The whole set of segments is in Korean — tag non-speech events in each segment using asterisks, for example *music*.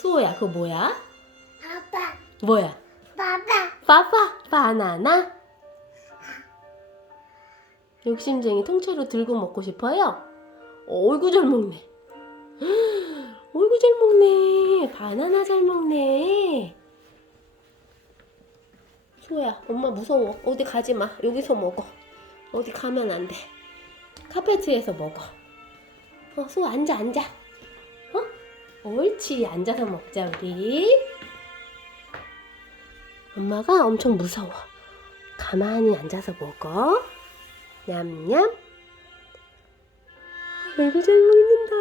수호야, 그거 뭐야? 아빠, 뭐야? 봐봐. 빠빠, 바나나? 욕심쟁이 통째로 들고 먹고 싶어요? 어이구 잘 먹네. *gasps* 어이구 잘 먹네. 바나나 잘 먹네. 수호야, 엄마 무서워. 어디 가지 마. 여기서 먹어. 어디 가면 안 돼. 카페트에서 먹어. 어, 수호 앉아, 앉아. 어? 옳지. 앉아서 먹자, 우리. 엄마가 엄청 무서워. 가만히 앉아서 먹어. 냠냠. 아이고 잘 먹는다.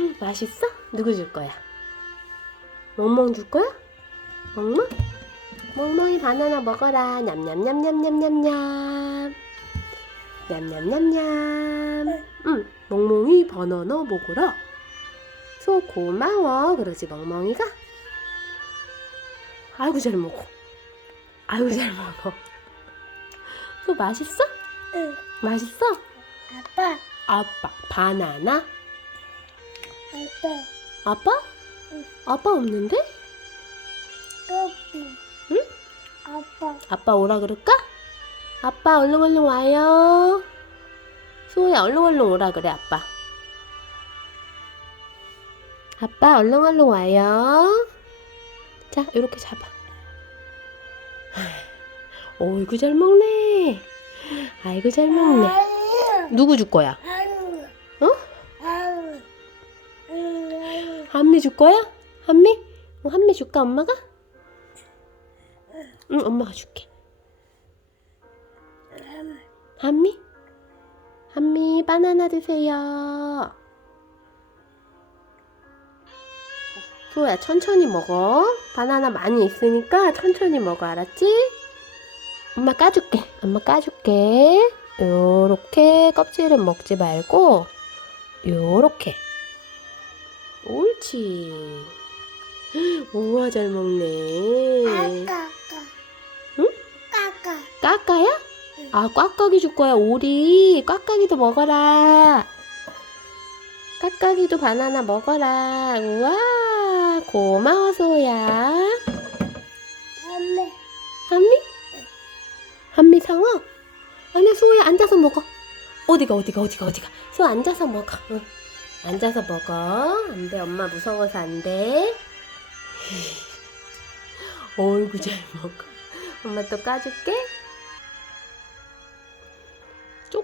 음, 맛있어? 누구 줄 거야? 멍멍 줄 거야? 멍멍? 멍멍이 바나나 먹어라. 냠냠냠냠냠냠냠. 냠냠냠냠. 응, 멍멍이 바나나 먹어라. 소 고마워. 그러지 멍멍이가. 아이고 잘 먹어. 아이고 잘 먹어. 소 맛있어? 응. 맛있어? 아빠, 아빠 바나나? 아빠, 아빠? 응. 아빠 없는데? 응? 아빠, 아빠 오라 그럴까? 아빠 얼른 얼른 와요. 수호야 얼른 얼른 오라 그래 아빠. 아빠 얼른 얼른 와요. 자 이렇게 잡아. *sighs* 어이구 잘 먹네. 아이고 잘 먹네. 누구 줄 거야? 어? 한미 줄 거야? 한미? 어, 한미 줄까 엄마가? 응 엄마가 줄게. 한미? 바나나 드세요. 소야 천천히 먹어. 바나나 많이 있으니까 천천히 먹어 알았지? 엄마 까줄게. 엄마 까줄게. 요렇게 껍질은 먹지 말고 요렇게. 옳지. *gasps* 우와 잘 먹네. 까까. 응? 까까. 까까야? 아, 꽉까기 줄 거야, 오리. 꽉까기도 먹어라. 꽉까기도 바나나 먹어라. 우와, 고마워, 소야. 한미? 한미 상어? 아니야, 소야, 앉아서 먹어. 어디가, 어디가, 어디가, 어디가. 소 앉아서 먹어. 응. 앉아서 먹어. 안 돼, 엄마 무서워서 안 돼. *laughs* 어이구, 잘 먹어. 엄마 또 까줄게.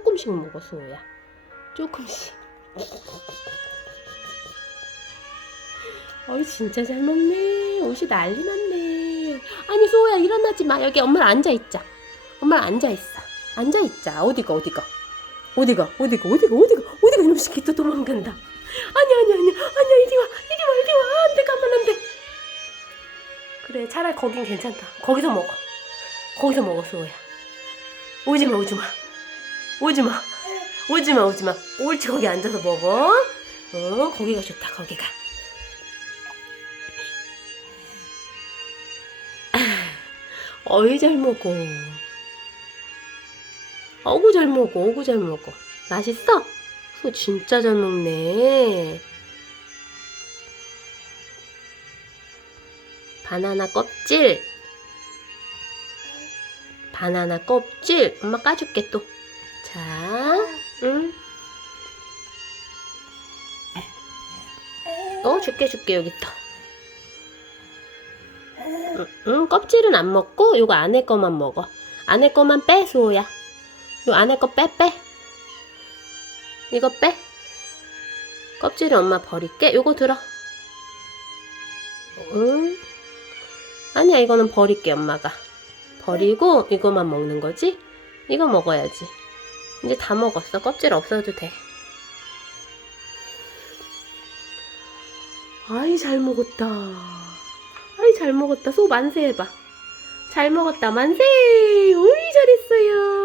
조금씩 먹어, 소야. 조금씩. 어이, 진짜 잘 먹네. 옷이 난리 났네. 아니, 소야, 일어나지 마. 여기 엄마 앉아 있자. 엄마 앉아 있어. 앉아 있자. 어디가, 어디가. 어디가, 어디가, 어디가, 어디가, 어디가 이놈 새끼 또 도망간다. 아니, 아니, 아니, 아니야, 이리 와, 이리 와, 이리 와. 안 돼, 가면 안 돼. 그래, 차라리 거긴 괜찮다. 거기서 먹어. 거기서 먹어, 소야. 오지 마, 오지 마. 오지 마. 오지 마, 오지 마. 옳지, 거기 앉아서 먹어. 어, 거기가 좋다, 거기가. 어이, 잘 먹어. 어구, 잘 먹어, 어구, 잘 먹어. 맛있어? 소 진짜 잘 먹네. 바나나 껍질. 바나나 껍질. 엄마 까줄게, 또. 자, 응. 어, 줄게, 줄게, 여기 있다. 응, 응, 껍질은 안 먹고, 요거 안에 거만 먹어. 안에 거만 빼, 수호야. 요 안에 거 빼, 빼. 이거 빼. 껍질은 엄마 버릴게. 요거 들어. 응. 아니야, 이거는 버릴게, 엄마가. 버리고, 이거만 먹는 거지? 이거 먹어야지. 이제 다 먹었어. 껍질 없어도 돼. 아이, 잘 먹었다. 아이, 잘 먹었다. 소 만세 해봐. 잘 먹었다. 만세! 오이, 잘했어요.